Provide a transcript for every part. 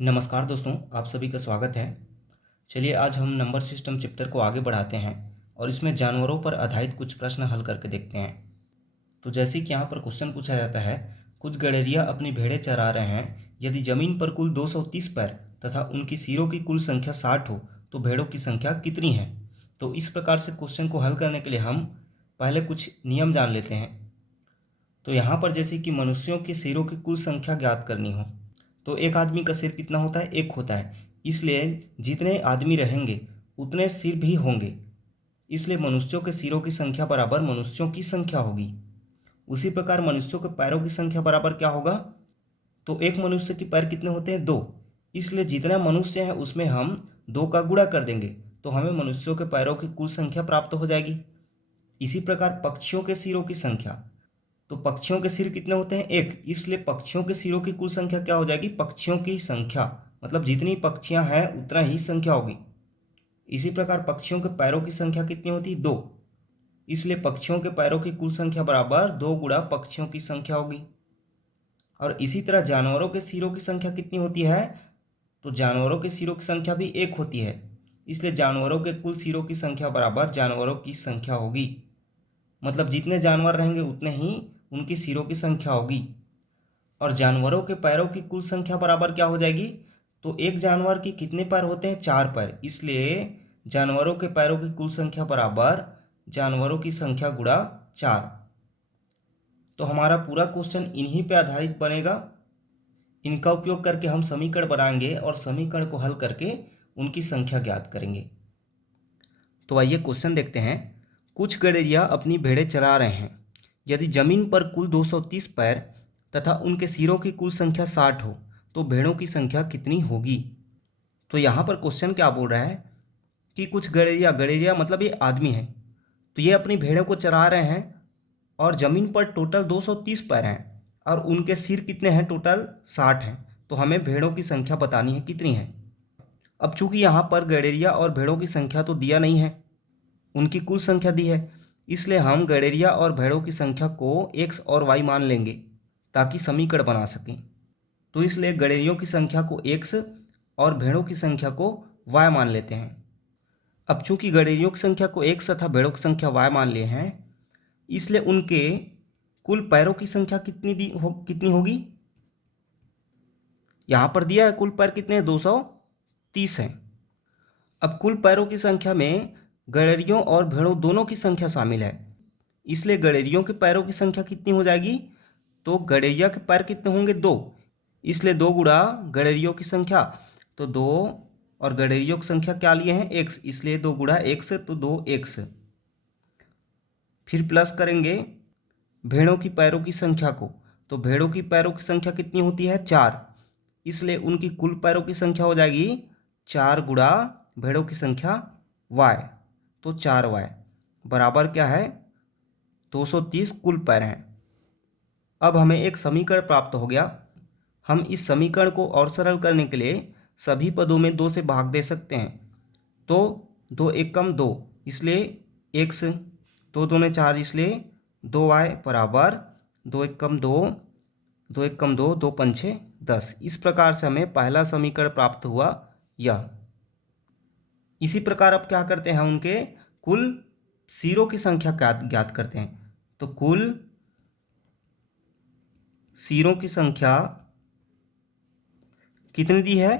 नमस्कार दोस्तों, आप सभी का स्वागत है। चलिए आज हम नंबर सिस्टम चैप्टर को आगे बढ़ाते हैं और इसमें जानवरों पर आधारित कुछ प्रश्न हल करके देखते हैं। तो जैसे कि यहाँ पर क्वेश्चन पूछा जाता है, कुछ गड़ेरिया अपनी भेड़ें चरा रहे हैं। यदि जमीन पर कुल 230 पैर तथा उनकी सिरों की कुल संख्या 60 हो तो भेड़ों की संख्या कितनी है। तो इस प्रकार से क्वेश्चन को हल करने के लिए हम पहले कुछ नियम जान लेते हैं। तो यहाँ पर जैसे कि मनुष्यों के सिरों की कुल संख्या ज्ञात करनी हो तो एक आदमी का सिर कितना होता है, एक होता है। इसलिए जितने आदमी रहेंगे उतने सिर भी होंगे। इसलिए मनुष्यों के सिरों की संख्या बराबर मनुष्यों की संख्या होगी। उसी प्रकार मनुष्यों के पैरों की संख्या बराबर क्या होगा, तो एक मनुष्य के पैर कितने होते हैं, दो। इसलिए जितना मनुष्य है उसमें हम दो का गुणा कर देंगे तो हमें मनुष्यों के पैरों की कुल संख्या प्राप्त हो जाएगी। इसी प्रकार पक्षियों के सिरों की संख्या, तो पक्षियों के सिर कितने होते हैं, एक। इसलिए पक्षियों के सिरों की कुल संख्या क्या हो जाएगी, पक्षियों की संख्या, मतलब जितनी पक्षियां हैं उतना ही संख्या होगी। इसी प्रकार पक्षियों के पैरों की संख्या कितनी होती है, दो। इसलिए पक्षियों के पैरों की कुल संख्या बराबर दो गुणा पक्षियों की संख्या होगी। और इसी तरह जानवरों के सिरों की संख्या कितनी होती है, तो जानवरों के सिरों की संख्या भी एक होती है। इसलिए जानवरों के कुल सिरों की संख्या बराबर जानवरों की संख्या होगी। मतलब जितने जानवर रहेंगे उतने ही उनकी सिरों की संख्या होगी। और जानवरों के पैरों की कुल संख्या बराबर क्या हो जाएगी, तो एक जानवर की कितने पैर होते हैं, चार पैर। इसलिए जानवरों के पैरों की कुल संख्या बराबर जानवरों की संख्या गुणा चार। तो हमारा पूरा क्वेश्चन इन्हीं पे आधारित बनेगा। इनका उपयोग करके हम समीकरण बनाएंगे और समीकरण को हल करके उनकी संख्या ज्ञात करेंगे। तो आइए क्वेश्चन देखते हैं। कुछ गड़ेरिया अपनी भेड़ें चरा रहे हैं। यदि जमीन पर कुल 230 पैर तथा उनके सिरों की कुल संख्या 60 हो तो भेड़ों की संख्या कितनी होगी। तो यहाँ पर क्वेश्चन क्या बोल रहा है कि कुछ गड़ेरिया, गड़ेरिया मतलब ये आदमी है, तो ये अपनी भेड़ों को चरा रहे हैं और ज़मीन पर टोटल 230 पैर हैं और उनके सिर कितने हैं, टोटल 60 हैं। तो हमें भेड़ों की संख्या बतानी है कितनी है। अब चूंकि यहाँ पर गड़ेरिया और भेड़ों की संख्या तो दिया नहीं है, उनकी कुल संख्या दी है। इसलिए हम गड़ेरिया और भेड़ों की संख्या को एक्स और वाई मान लेंगे ताकि समीकरण बना सकें। तो इसलिए गड़ेरियों की संख्या को एक्स और भेड़ों की संख्या को वाई मान लेते हैं। अब चूंकि गड़ेरियों की संख्या को एक्स तथा भेड़ों की संख्या वाई मान लिए हैं, इसलिए उनके कुल पैरों की संख्या कितनी होगी। यहाँ पर दिया है कुल पैर कितने हैं, 230 हैं। अब कुल पैरों की संख्या में गड़ेरियों और भेड़ों दोनों की संख्या शामिल है। इसलिए गड़ेरियों के पैरों की संख्या कितनी हो जाएगी, तो गड़ेरिया के पैर कितने होंगे, दो। इसलिए दो गुणा गड़ेरियों की संख्या, तो दो, और गड़ेरियों की संख्या क्या लिए हैं, एक्स। इसलिए दो गुणा एक्स, तो दो एक्स। फिर प्लस करेंगे भेड़ों की पैरों की संख्या को, तो भेड़ों की पैरों की संख्या कितनी होती है, चार। इसलिए उनकी कुल पैरों की संख्या हो जाएगी चार गुणा भेड़ों की संख्या वाई, तो चार वाई बराबर क्या है, 230 कुल पैर हैं। अब हमें एक समीकरण प्राप्त हो गया। हम इस समीकरण को और सरल करने के लिए सभी पदों में दो से भाग दे सकते हैं। तो दो एक कम दो, इसलिए एक्स, दो दूने चार, इसलिए दो वाई बराबर दो एक कम दो, दो एक कम दो, दो पंछे 10। इस प्रकार से हमें पहला समीकरण प्राप्त हुआ यह। इसी प्रकार अब क्या करते हैं, उनके कुल सिरों की संख्या ज्ञात करते हैं। तो कुल सिरों की संख्या कितनी दी है,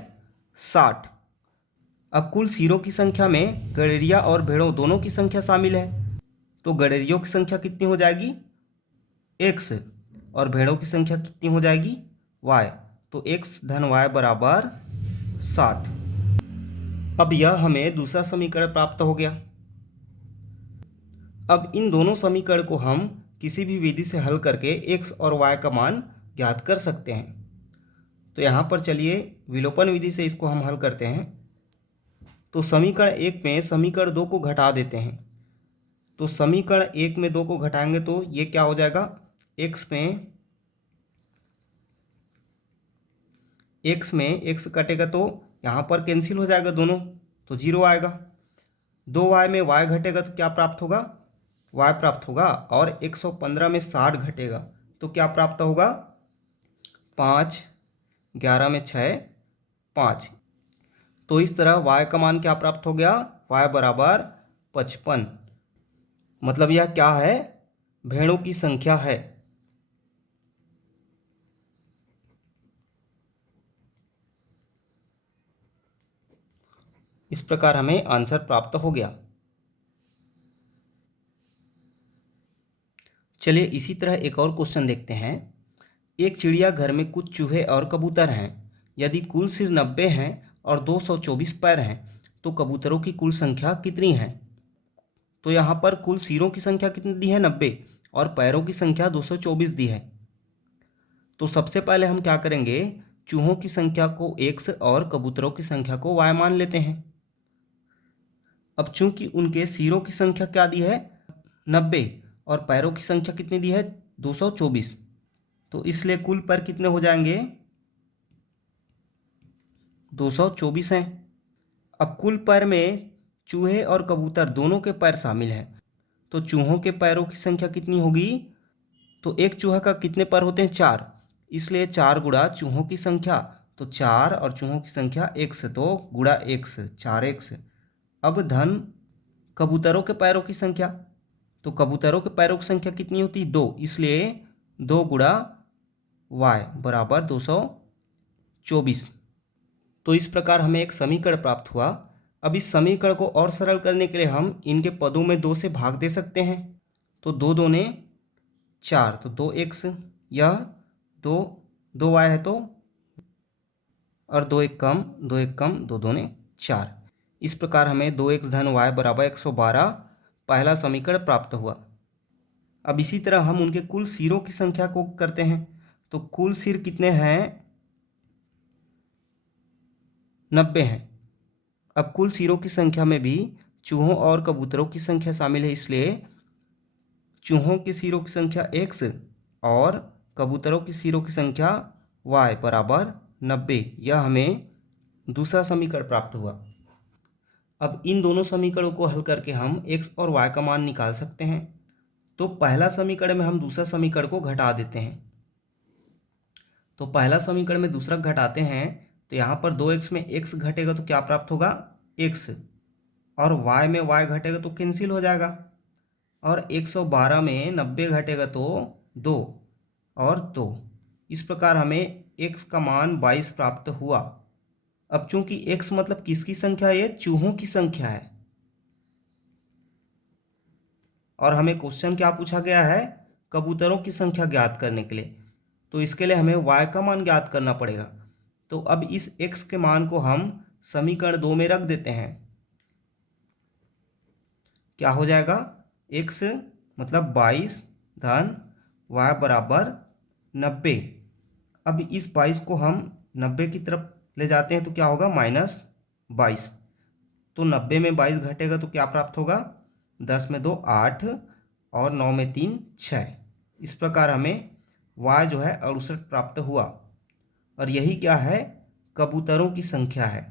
60। अब कुल सिरों की संख्या में गड़ेरिया और भेड़ों दोनों की संख्या शामिल है, तो गड़ेरियों की संख्या कितनी हो जाएगी, एक्स, और भेड़ों की संख्या कितनी हो जाएगी, वाई। तो एक्स धन वाई बराबर 60। अब यह हमें दूसरा समीकरण प्राप्त हो गया। अब इन दोनों समीकरण को हम किसी भी विधि से हल करके एक्स और वाई का मान ज्ञात कर सकते हैं। तो यहाँ पर चलिए विलोपन विधि से इसको हम हल करते हैं। तो समीकरण एक में समीकरण दो को घटा देते हैं। तो समीकरण एक में दो को घटाएंगे तो ये क्या हो जाएगा, एक्स में एक्स कटेगा तो यहाँ पर कैंसिल हो जाएगा दोनों, तो जीरो आएगा। दो वाई में वाई घटेगा तो क्या प्राप्त होगा, वाई प्राप्त होगा। और 115 में 60 घटेगा तो क्या प्राप्त होगा, 5, 11 में 6, 5। तो इस तरह y का मान क्या प्राप्त हो गया, y बराबर 55। मतलब यह क्या है, भेड़ों की संख्या है। इस प्रकार हमें आंसर प्राप्त हो गया। चलिए इसी तरह एक और क्वेश्चन देखते हैं। एक चिड़ियाघर में कुछ चूहे और कबूतर हैं। यदि कुल सिर 90 हैं और 224 पैर हैं तो कबूतरों की कुल संख्या कितनी है। तो यहाँ पर कुल सिरों की संख्या कितनी दी है, 90, और पैरों की संख्या 224 दी है। तो सबसे पहले हम क्या करेंगे, चूहों की संख्या को x और कबूतरों की संख्या को y मान लेते हैं। अब चूंकि उनके सिरों की संख्या क्या दी है, 90, और पैरों की संख्या कितनी दी है, 224, तो इसलिए कुल पैर कितने हो जाएंगे, 224 हैं। अब कुल पैर में चूहे और कबूतर दोनों के पैर शामिल हैं, तो चूहों के पैरों की संख्या कितनी होगी। तो एक चूहा का कितने पैर होते हैं, 4, इसलिए 4 गुणा चूहों की संख्या, तो 4 और चूहों की संख्या x, तो गुणा x, 4x। अब धन कबूतरों के पैरों की संख्या, तो कबूतरों के पैरों की संख्या कितनी होती है, 2, इसलिए 2 गुणा y बराबर 224। तो इस प्रकार हमें एक समीकरण प्राप्त हुआ। अब इस समीकरण को और सरल करने के लिए हम इनके पदों में 2 से भाग दे सकते हैं। तो 2 दूने 4, तो 2x, यह 2y है, तो और 2 एक कम, 2 एक कम, 2 दूने 4। इस प्रकार हमें 2x धन y बराबर 112 पहला समीकरण प्राप्त हुआ। अब इसी तरह हम उनके कुल सिरों की संख्या को करते हैं। तो कुल सिर कितने हैं, 90 हैं। अब कुल सिरों की संख्या में भी चूहों और कबूतरों की संख्या शामिल है, इसलिए चूहों के सिरों की संख्या x और कबूतरों की सिरों की संख्या y बराबर 90। यह हमें दूसरा समीकरण प्राप्त हुआ। अब इन दोनों समीकरणों को हल करके हम x और y का मान निकाल सकते हैं। तो पहला समीकरण में हम दूसरा समीकरण को घटा देते हैं। तो पहला समीकरण में दूसरा घटाते हैं, तो यहाँ पर 2x में x घटेगा तो क्या प्राप्त होगा, x, और y में y घटेगा तो कैंसिल हो जाएगा, और 112 में 90 घटेगा तो 2 और 2। इस प्रकार हमें x का मान 22 प्राप्त हुआ। अब चूंकि x मतलब किसकी संख्या है, ये चूहों की संख्या है, और हमें क्वेश्चन क्या पूछा गया है, कबूतरों की संख्या ज्ञात करने के लिए। तो इसके लिए हमें y का मान ज्ञात करना पड़ेगा। तो अब इस x के मान को हम समीकरण 2 में रख देते हैं। क्या हो जाएगा, x मतलब 22 धन y बराबर 90। अब इस 22 को हम 90 की तरफ ले जाते हैं तो क्या होगा, -22। तो 90 में 22 घटेगा तो क्या प्राप्त होगा, 10 में 2 8 और 9 में 3 6। इस प्रकार हमें y जो है 68 प्राप्त हुआ, और यही क्या है, कबूतरों की संख्या है।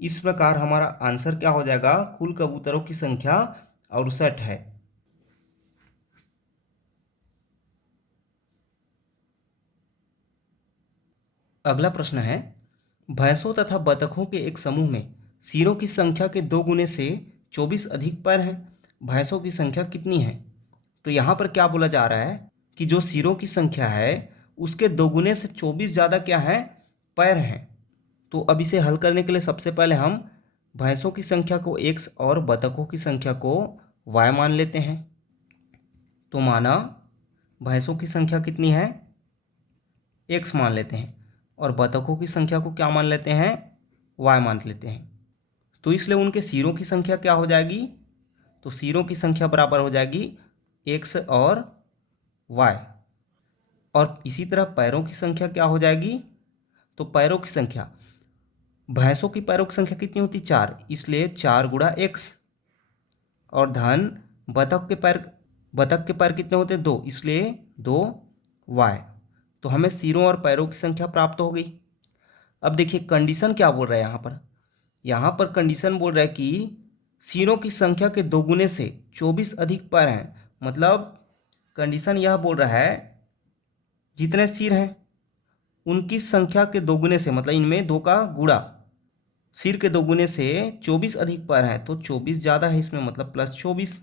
इस प्रकार हमारा आंसर क्या हो जाएगा, कुल कबूतरों की संख्या 68 है। अगला प्रश्न है, भैंसों तथा बतखों के एक समूह में सिरों की संख्या के 2 गुने से 24 अधिक पैर हैं। भैंसों की संख्या कितनी है। तो यहाँ पर क्या बोला जा रहा है कि जो सिरों की संख्या है उसके 2 गुने से 24 ज़्यादा क्या है, पैर हैं। तो अब इसे हल करने के लिए सबसे पहले हम भैंसों की संख्या को x और बतखों की संख्या को y मान लेते हैं। तो माना भैंसों की संख्या कितनी है, x मान लेते हैं, और बतखों की संख्या को क्या मान लेते हैं, y मान लेते हैं। तो इसलिए उनके सिरों की संख्या क्या हो जाएगी, तो सिरों की संख्या बराबर हो जाएगी x और y। और इसी तरह पैरों की संख्या क्या हो जाएगी, तो पैरों की संख्या, भैंसों की पैरों की संख्या कितनी होती, 4, इसलिए 4 गुणा x, और धन बतख के पैर कितने होते, 2, इसलिए 2y। तो हमें सिरों और पैरों की संख्या प्राप्त हो गई। अब देखिए कंडीशन क्या बोल रहा है यहाँ पर कंडीशन बोल रहा है कि सिरों की संख्या के 2 गुने से 24 अधिक पैर हैं। मतलब कंडीशन यह बोल रहा है जितने सिर हैं उनकी संख्या के दोगुने से, मतलब इनमें 2 का गुणा, सिर के दोगुने से 24 अधिक पैर हैं, तो 24 ज़्यादा है इसमें, मतलब +24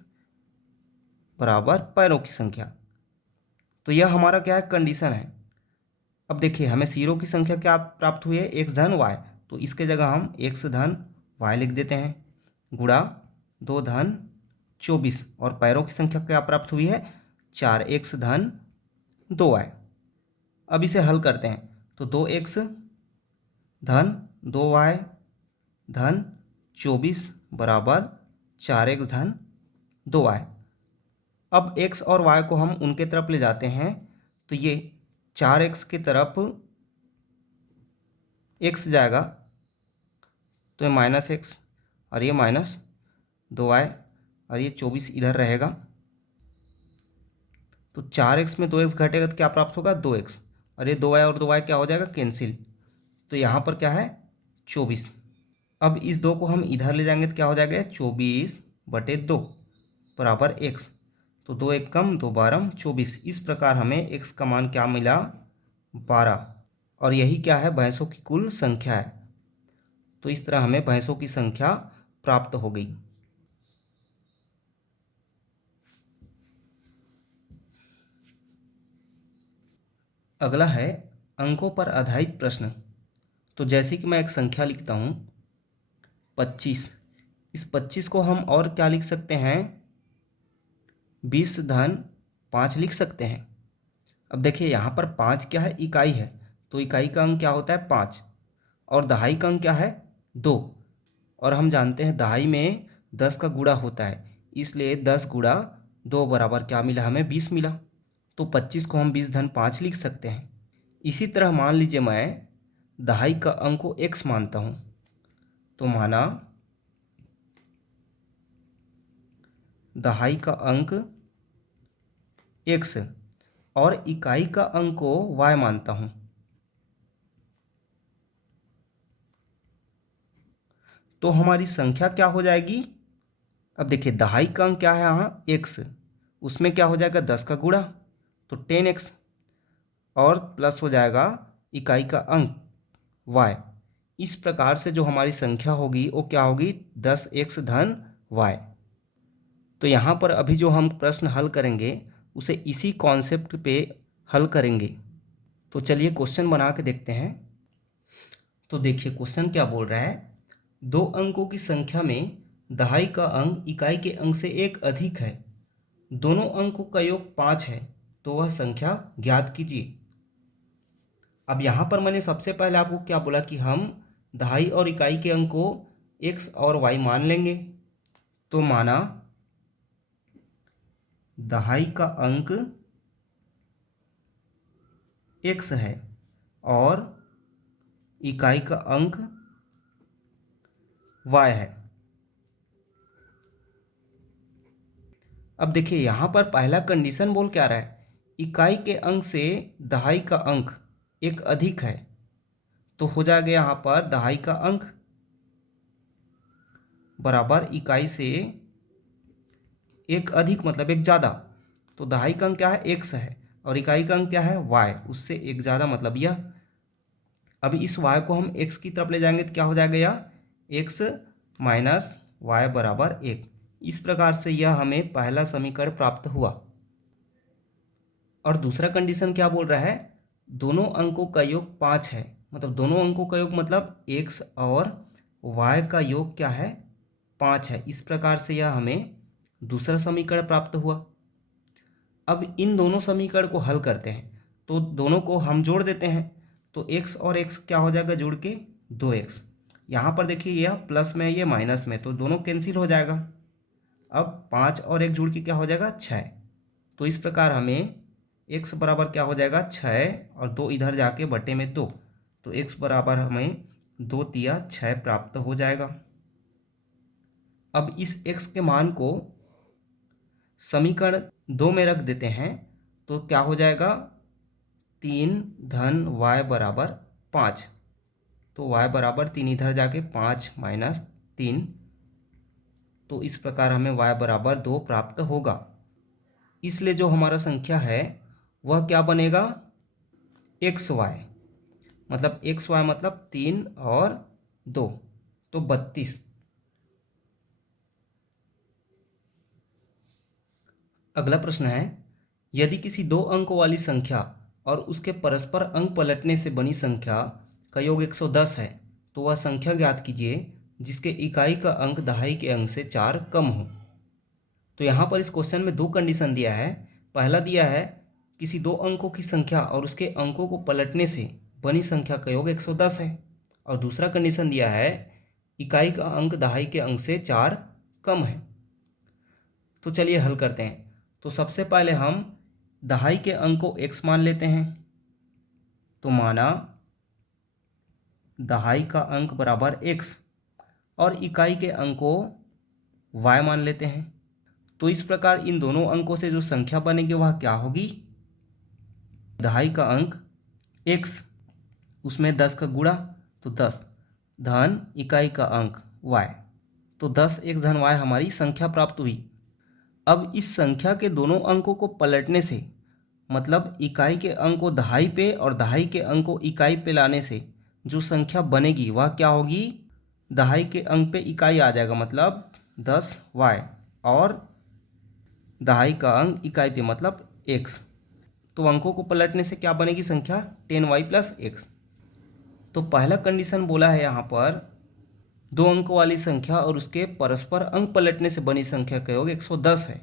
बराबर पैरों की संख्या। तो यह हमारा क्या है, कंडीशन है। अब देखिए हमें सिरों की संख्या क्या प्राप्त हुई है, x धन y, तो इसके जगह हम x धन y लिख देते हैं, गुणा 2 धन 24, और पैरों की संख्या क्या प्राप्त हुई है, 4x धन 2y। अब इसे हल करते हैं, तो 2x धन 2y धन 24 बराबर 4x धन 2y। अब x और y को हम उनके तरफ ले जाते हैं, तो ये 4x की तरफ x जाएगा, तो ये -x, और ये -2y, और ये 24 इधर रहेगा, तो 4x में 2x घटेगा तो क्या प्राप्त होगा, 2x, और ये 2y और 2y क्या हो जाएगा, कैंसिल, तो यहाँ पर क्या है, 24। अब इस 2 को हम इधर ले जाएंगे तो क्या हो जाएगा, 24/2 बराबर x, तो 2 एक कम 2 12 24। इस प्रकार हमें x का मान क्या मिला, 12, और यही क्या है, भैंसों की कुल संख्या है। तो इस तरह हमें भैंसों की संख्या प्राप्त हो गई। अगला है अंकों पर आधारित प्रश्न। तो जैसे कि मैं एक संख्या लिखता हूँ 25, इस 25 को हम और क्या लिख सकते हैं, 20 धन 5 लिख सकते हैं। अब देखिए यहाँ पर 5 क्या है, इकाई है, तो इकाई का अंक क्या होता है, 5, और दहाई का अंक क्या है, 2, और हम जानते हैं दहाई में 10 का गुणा होता है, इसलिए 10 गुणा 2 बराबर क्या मिला, हमें 20 मिला, तो 25 को हम 20 धन 5 लिख सकते हैं। इसी तरह मान लीजिए मैं दहाई का अंक को x मानता हूँ, तो माना दहाई का अंक x और इकाई का अंक को y मानता हूँ, तो हमारी संख्या क्या हो जाएगी। अब देखिए दहाई का अंक क्या है, यहाँ x, उसमें क्या हो जाएगा 10 का गुणा, तो 10x, और प्लस हो जाएगा इकाई का अंक y। इस प्रकार से जो हमारी संख्या होगी वो क्या होगी, 10x धन y। तो यहाँ पर अभी जो हम प्रश्न हल करेंगे उसे इसी कॉन्सेप्ट पे हल करेंगे। तो चलिए क्वेश्चन बना के देखते हैं। तो देखिए क्वेश्चन क्या बोल रहा है, 2 अंकों की संख्या में दहाई का अंक इकाई के अंक से 1 अधिक है, दोनों अंकों का योग 5 है, तो वह संख्या ज्ञात कीजिए। अब यहाँ पर मैंने सबसे पहले आपको क्या बोला कि हम दहाई और इकाई के अंक को x और y मान लेंगे। तो माना दहाई का अंक x है और इकाई का अंक y है। अब देखिए यहाँ पर पहला कंडीशन बोल क्या रहा है, इकाई के अंक से दहाई का अंक 1 अधिक है, तो हो जाएगा यहाँ पर दहाई का अंक बराबर इकाई से 1 अधिक, मतलब 1 ज़्यादा, तो दहाई का अंक क्या है, x है, और इकाई का अंक क्या है, y, उससे 1 ज़्यादा, मतलब यह। अब इस y को हम x की तरफ ले जाएंगे तो क्या हो जाएगा, यह x माइनस y बराबर 1। इस प्रकार से यह हमें पहला समीकरण प्राप्त हुआ। और दूसरा कंडीशन क्या बोल रहा है, दोनों अंकों का योग 5 है, मतलब दोनों अंकों का योग मतलब x और y का योग क्या है, 5 है। इस प्रकार से यह हमें दूसरा समीकरण प्राप्त हुआ। अब इन दोनों समीकरण को हल करते हैं, तो दोनों को हम जोड़ देते हैं, तो x और x क्या हो जाएगा, जुड़ के 2x। यहाँ पर देखिए यह प्लस में ये माइनस में, तो दोनों कैंसिल हो जाएगा। अब 5 और 1 जुड़ के क्या हो जाएगा, 6। तो इस प्रकार हमें x बराबर क्या हो जाएगा, 6, और 2 इधर जाके बटे में 2, तो x बराबर हमें 2 तिया 6 प्राप्त हो जाएगा। अब इस x के मान को समीकरण 2 में रख देते हैं, तो क्या हो जाएगा, 3 धन y बराबर 5, तो y बराबर 3 इधर जाके 5 माइनस 3, तो इस प्रकार हमें y बराबर 2 प्राप्त होगा। इसलिए जो हमारा संख्या है वह क्या बनेगा, xy। मतलब एक्स वाई मतलब 3 और 2, तो 32। अगला प्रश्न है, यदि किसी दो अंकों वाली संख्या और उसके परस्पर अंक पलटने से बनी संख्या का योग 110 है तो वह संख्या ज्ञात कीजिए जिसके इकाई का अंक दहाई के अंक से 4 कम हो। तो यहाँ पर इस क्वेश्चन में दो कंडीशन दिया है। पहला दिया है किसी दो अंकों की संख्या और उसके अंकों को पलटने से बनी संख्या का योग 110 है, और दूसरा कंडीशन दिया है इकाई का अंक दहाई के अंक से 4 कम है। तो चलिए हल करते हैं। तो सबसे पहले हम दहाई के अंक को x मान लेते हैं, तो माना दहाई का अंक बराबर x, और इकाई के अंक को y मान लेते हैं। तो इस प्रकार इन दोनों अंकों से जो संख्या बनेगी वह क्या होगी, दहाई का अंक x, उसमें 10 का गुणा तो 10 धन इकाई का अंक y, तो 10 x धन y हमारी संख्या प्राप्त हुई। अब इस संख्या के दोनों अंकों को पलटने से, मतलब इकाई के अंक को दहाई पे और दहाई के अंक को इकाई पे लाने से जो संख्या बनेगी वह क्या होगी, दहाई के अंक पे इकाई आ जाएगा मतलब 10y, और दहाई का अंक इकाई पे मतलब x। तो अंकों को पलटने से क्या बनेगी संख्या 10y प्लस x। तो पहला कंडीशन बोला है यहाँ पर दो अंकों वाली संख्या और उसके परस्पर अंक पलटने से बनी संख्या का योग 110 है।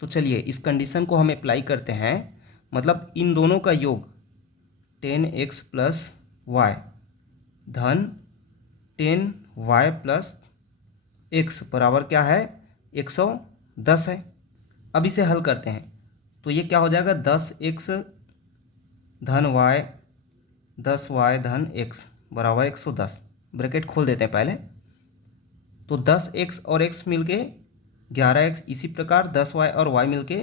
तो चलिए इस कंडीशन को हम अप्लाई करते हैं, मतलब इन दोनों का योग 10x प्लस वाई धन 10y प्लस x बराबर क्या है 110 है। अब इसे हल करते हैं तो ये क्या हो जाएगा 10x धन y 10y धन x बराबर 110। ब्रैकेट खोल देते हैं पहले। तो 10x और x मिलके 11x, इसी प्रकार 10y और y मिलके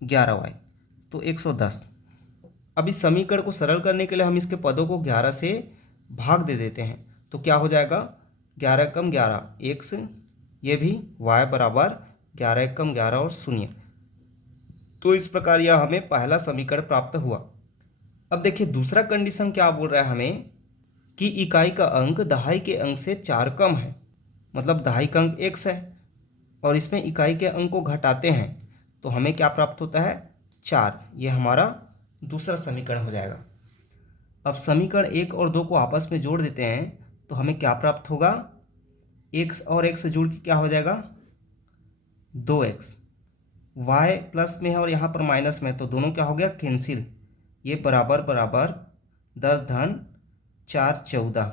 11y, तो 110। अब इस समीकरण को सरल करने के लिए हम इसके पदों को 11 से भाग दे देते हैं। तो क्या हो जाएगा 11 कम 11 x, ये भी y बराबर 11 कम 11 और 0। तो इस प्रकार यह हमें पहला समीकरण प्राप्त हुआ। अब देखिए दूसरा कंडीशन क्या बोल रहा है हमें कि इकाई का अंक दहाई के अंक से 4 कम है, मतलब दहाई का अंक x है और इसमें इकाई के अंक को घटाते हैं तो हमें क्या प्राप्त होता है 4। ये हमारा दूसरा समीकरण हो जाएगा। अब समीकरण 1 और 2 को आपस में जोड़ देते हैं तो हमें क्या प्राप्त होगा, x और x जोड़ के क्या हो जाएगा 2x, y प्लस में है और यहाँ पर माइनस में, तो दोनों क्या हो गया कैंसिल। ये बराबर बराबर 10 धन 4 14,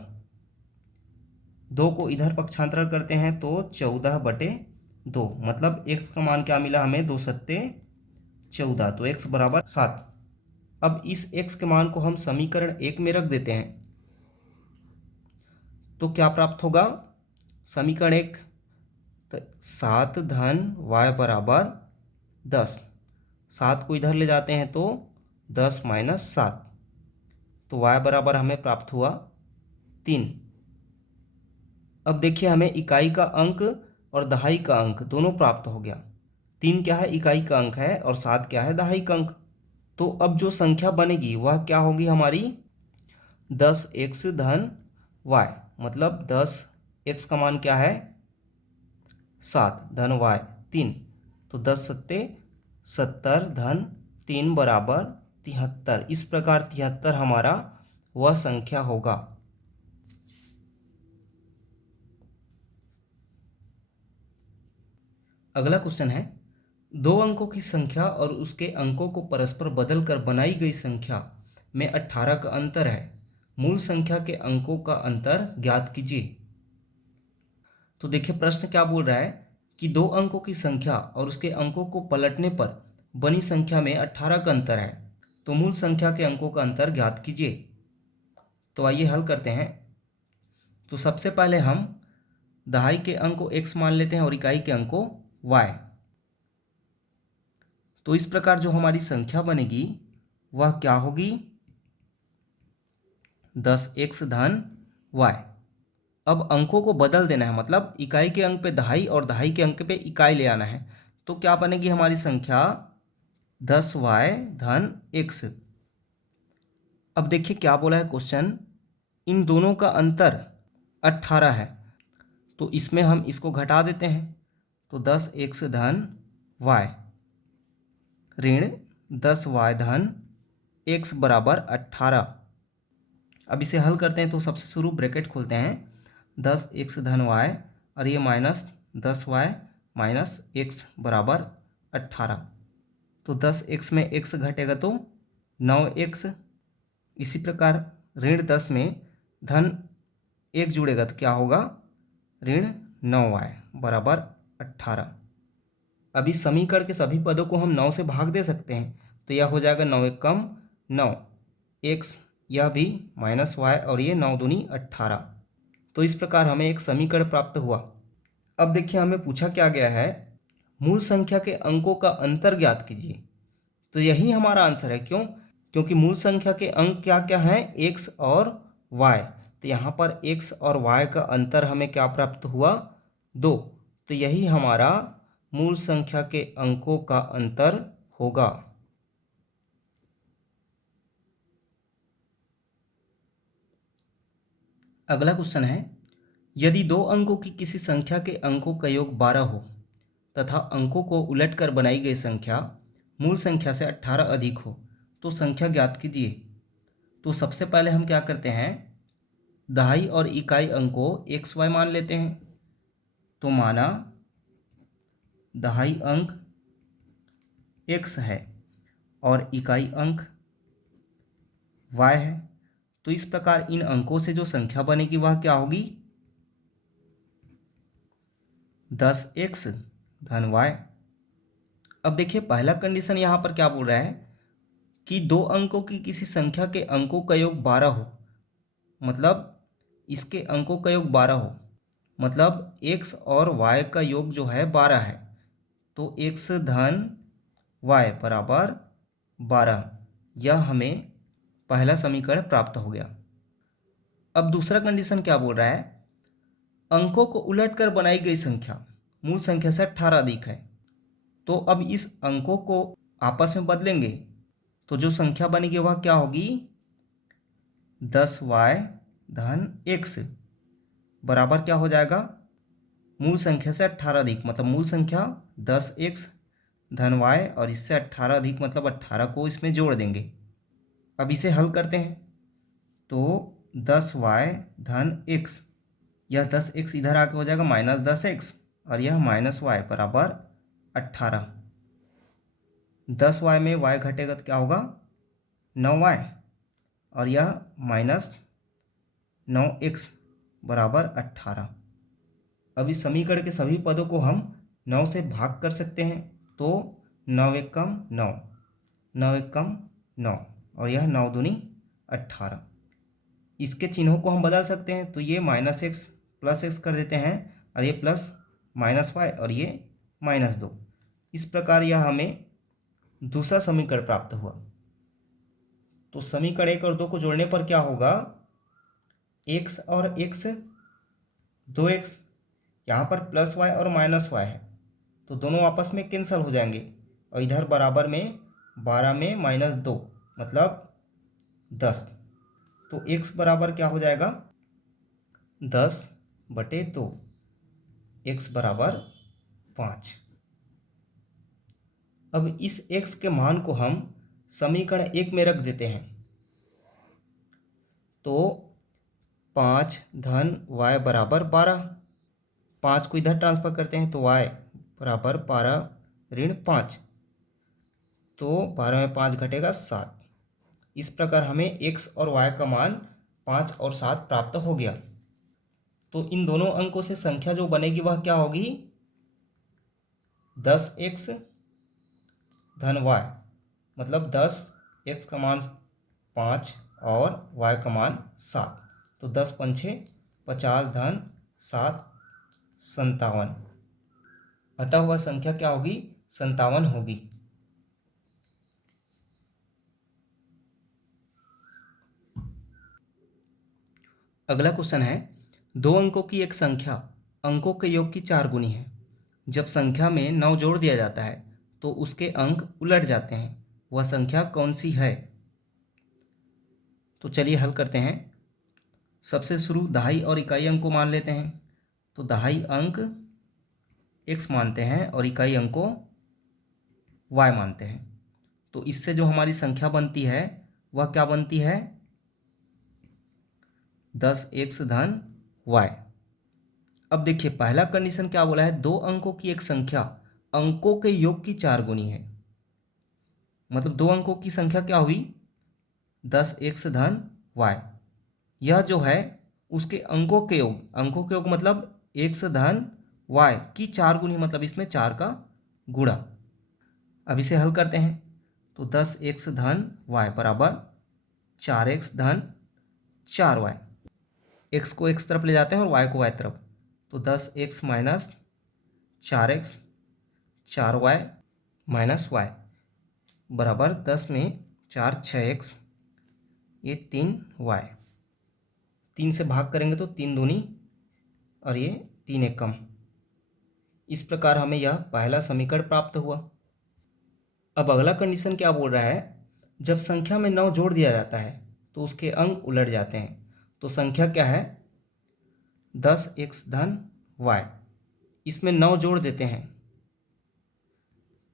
2 को इधर पक्षांतरण करते हैं तो 14/2, मतलब x का मान क्या मिला हमें 2 सत्ते 14, तो x बराबर 7। अब इस x के मान को हम समीकरण 1 में रख देते हैं तो क्या प्राप्त होगा समीकरण 1, तो 7 धन y बराबर 10, 7 को इधर ले जाते हैं तो 10 माइनस 7, तो y बराबर हमें प्राप्त हुआ 3। अब देखिए हमें इकाई का अंक और दहाई का अंक दोनों प्राप्त हो गया। 3 क्या है इकाई का अंक है और 7 क्या है दहाई का अंक। तो अब जो संख्या बनेगी वह क्या होगी हमारी 10x धन y, मतलब 10x का मान क्या है 7 धन y 3, तो 10 सत्ते 70 धन 3 बराबर 73। इस प्रकार 73 हमारा वह संख्या होगा। अगला क्वेश्चन है, दो अंकों की संख्या और उसके अंकों को परस्पर बदलकर बनाई गई संख्या में 18 का अंतर है, मूल संख्या के अंकों का अंतर ज्ञात कीजिए। तो देखिए प्रश्न क्या बोल रहा है कि दो अंकों की संख्या और उसके अंकों को पलटने पर बनी संख्या में 18 का अंतर है, तो मूल संख्या के अंकों का अंतर ज्ञात कीजिए। तो आइए हल करते हैं। तो सबसे पहले हम दहाई के अंक को x मान लेते हैं और इकाई के अंक को y। तो इस प्रकार जो हमारी संख्या बनेगी वह क्या होगी 10x धन y। अब अंकों को बदल देना है, मतलब इकाई के अंक पे दहाई और दहाई के अंक पे इकाई ले आना है। तो क्या बनेगी हमारी संख्या 10y धन x। अब देखिए क्या बोला है क्वेश्चन, इन दोनों का अंतर 18 है, तो इसमें हम इसको घटा देते हैं। तो 10x धन y ऋण 10y धन x बराबर 18। अब इसे हल करते हैं तो सबसे शुरू ब्रैकेट खोलते हैं, 10x धन y और ये माइनस 10y माइनस x बराबर 18। तो 10x में x घटेगा तो 9x। इसी प्रकार ऋण 10 में धन 1 जुड़ेगा तो क्या होगा, ऋण 9y बराबर 18। अब इस समीकरण के सभी पदों को हम 9 से भाग दे सकते हैं, तो यह हो जाएगा 9 एक कम 9 x, यह भी माइनस y और ये 9 दूनी 18। तो इस प्रकार हमें एक समीकरण प्राप्त हुआ। अब देखिए हमें पूछा क्या गया है, मूल संख्या के अंकों का अंतर ज्ञात कीजिए। तो यही हमारा आंसर है। क्यों? क्योंकि मूल संख्या के अंक क्या क्या हैं, x और y। तो यहाँ पर x और y का अंतर हमें क्या प्राप्त हुआ, 2। तो यही हमारा मूल संख्या के अंकों का अंतर होगा। अगला क्वेश्चन है, यदि दो अंकों की किसी संख्या के अंकों का योग 12 हो तथा अंकों को उलटकर बनाई गई संख्या मूल संख्या से 18 अधिक हो तो संख्या ज्ञात कीजिए। तो सबसे पहले हम क्या करते हैं, दहाई और इकाई अंकों एक्स वाई मान लेते हैं। तो माना दहाई अंक x है और इकाई अंक y है। तो इस प्रकार इन अंकों से जो संख्या बनेगी वह क्या होगी, 10x धन y। अब देखिए पहला कंडीशन यहाँ पर क्या बोल रहा है कि दो अंकों की किसी संख्या के अंकों का योग 12 हो, मतलब इसके अंकों का योग 12 हो, मतलब x और y का योग जो है 12 है। तो x धन y बराबर 12, यह हमें पहला समीकरण प्राप्त हो गया। अब दूसरा कंडीशन क्या बोल रहा है, अंकों को उलटकर बनाई गई संख्या मूल संख्या से 18 अधिक है। तो अब इस अंकों को आपस में बदलेंगे तो जो संख्या बनेगी वह क्या होगी, 10y धन x बराबर क्या हो जाएगा, मूल संख्या से 18 अधिक, मतलब मूल संख्या 10x धन y और इससे 18 अधिक मतलब 18 को इसमें जोड़ देंगे। अब इसे हल करते हैं तो 10y धन x, यह 10x इधर आके हो जाएगा माइनस 10x और यह माइनस y बराबर 18। 10y में y घटेगा तो क्या होगा, 9y और यह माइनस 9x बराबर 18। अब इस समीकरण के सभी पदों को हम 9 से भाग कर सकते हैं। तो 9 एक कम 9, 9 एक कम 9 और यह 9 दूनी 18। इसके चिन्हों को हम बदल सकते हैं, तो ये माइनस एक्स प्लस एक्स कर देते हैं और ये प्लस माइनस वाई और ये माइनस 2। इस प्रकार यह हमें दूसरा समीकरण प्राप्त हुआ। तो समीकरण 1 और 2 को जोड़ने पर क्या होगा, x और x 2x, यहाँ पर प्लस वाई और माइनस वाई है तो दोनों आपस में कैंसिल हो जाएंगे और इधर बराबर में 12 में माइनस 2 मतलब 10। तो x बराबर क्या हो जाएगा, 10/2, x बराबर 5। अब इस x के मान को हम समीकरण 1 में रख देते हैं। तो 5 धन y बराबर 12, 5 को इधर ट्रांसफर करते हैं तो y बराबर 12 ऋण 5, तो 12 में 5 घटेगा 7। इस प्रकार हमें x और y का मान 5 और 7 प्राप्त हो गया। तो इन दोनों अंकों से संख्या जो बनेगी वह क्या होगी, 10x धन y, मतलब 10x का मान 5 और y का मान 7। तो 10 पंछे 50 धन 7 57, अतः वह संख्या क्या होगी, 57 होगी। अगला क्वेश्चन है, दो अंकों की एक संख्या अंकों के योग की 4 गुनी है। जब संख्या में 9 जोड़ दिया जाता है तो उसके अंक उलट जाते हैं, वह संख्या कौन सी है। तो चलिए हल करते हैं। सबसे शुरू दहाई और इकाई अंक को मान लेते हैं। तो दहाई अंक x मानते हैं और इकाई अंक को y मानते हैं। तो इससे जो हमारी संख्या बनती है वह क्या बनती है? 10x धन y। अब देखिए पहला कंडीशन क्या बोला है, 2 अंकों की एक संख्या अंकों के योग की 4 गुनी है। मतलब 2 अंकों की संख्या क्या हुई? 10x धन y। यह जो है उसके अंकों के योग मतलब x धन y की 4 गुनी, मतलब इसमें 4 का गुणा। अब इसे हल करते हैं। तो 10x धन y बराबर 4x धन 4y। x को x तरफ ले जाते हैं और y को y तरफ। तो 10x minus 4x 4y minus y बराबर 10 में 4 6x, ये 3y। 3 से भाग करेंगे तो 3 दूनी और ये 3 एक कम। इस प्रकार हमें यह पहला समीकरण प्राप्त हुआ। अब अगला कंडीशन क्या बोल रहा है, जब संख्या में 9 जोड़ दिया जाता है तो उसके अंक उलट जाते हैं। तो संख्या क्या है? 10x धन y। इसमें 9 जोड़ देते हैं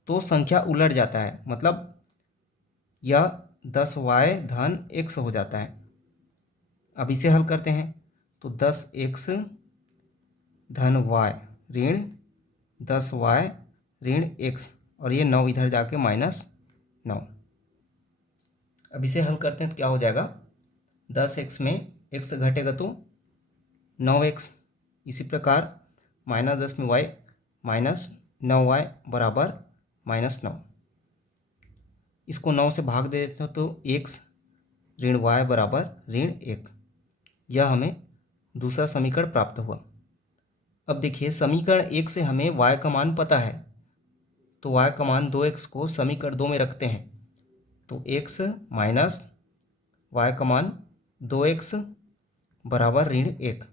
तो संख्या उलट जाता है, मतलब यह 10y धन x हो जाता है। अब इसे हल करते हैं। तो 10x धन y ऋण 10y ऋण x, और ये 9 इधर जाके माइनस 9। अब इसे हल करते हैं तो क्या हो जाएगा? 10x में x घटेगा तो 9x। इसी प्रकार माइनस 10 में y माइनस 9y बराबर माइनस 9। इसको 9 से भाग दे देते हो तो x ऋण y बराबर ऋण 1। यह हमें दूसरा समीकरण प्राप्त हुआ। अब देखिए समीकरण 1 से हमें y का मान पता है, तो y का मान 2x को समीकरण 2 में रखते हैं। तो x माइनस y का मान 2x बराबर ऋण 1।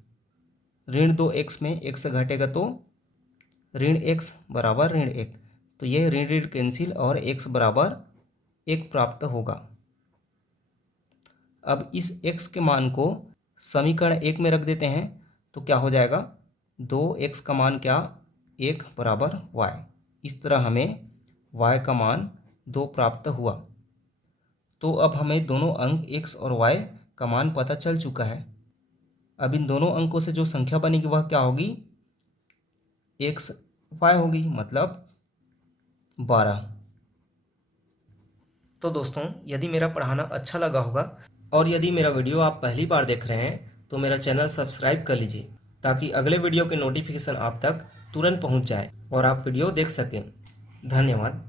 ऋण 2x में x घटेगा तो ऋण x बराबर ऋण 1। तो यह ऋण ऋण कैंसिल और x बराबर 1 प्राप्त होगा। अब इस x के मान को समीकरण 1 में रख देते हैं तो क्या हो जाएगा? 2x का मान क्या? 1 बराबर y। इस तरह हमें y का मान 2 प्राप्त हुआ। तो अब हमें दोनों अंक x और y का मान पता चल चुका है। अब इन दोनों अंकों से जो संख्या बनेगी वह क्या होगी? x y होगी, मतलब 12। तो दोस्तों यदि मेरा पढ़ाना अच्छा लगा होगा और यदि मेरा वीडियो आप पहली बार देख रहे हैं तो मेरा चैनल सब्सक्राइब कर लीजिए, ताकि अगले वीडियो के नोटिफिकेशन आप तक तुरंत पहुंच जाए और आप वीडियो देख सकें। धन्यवाद।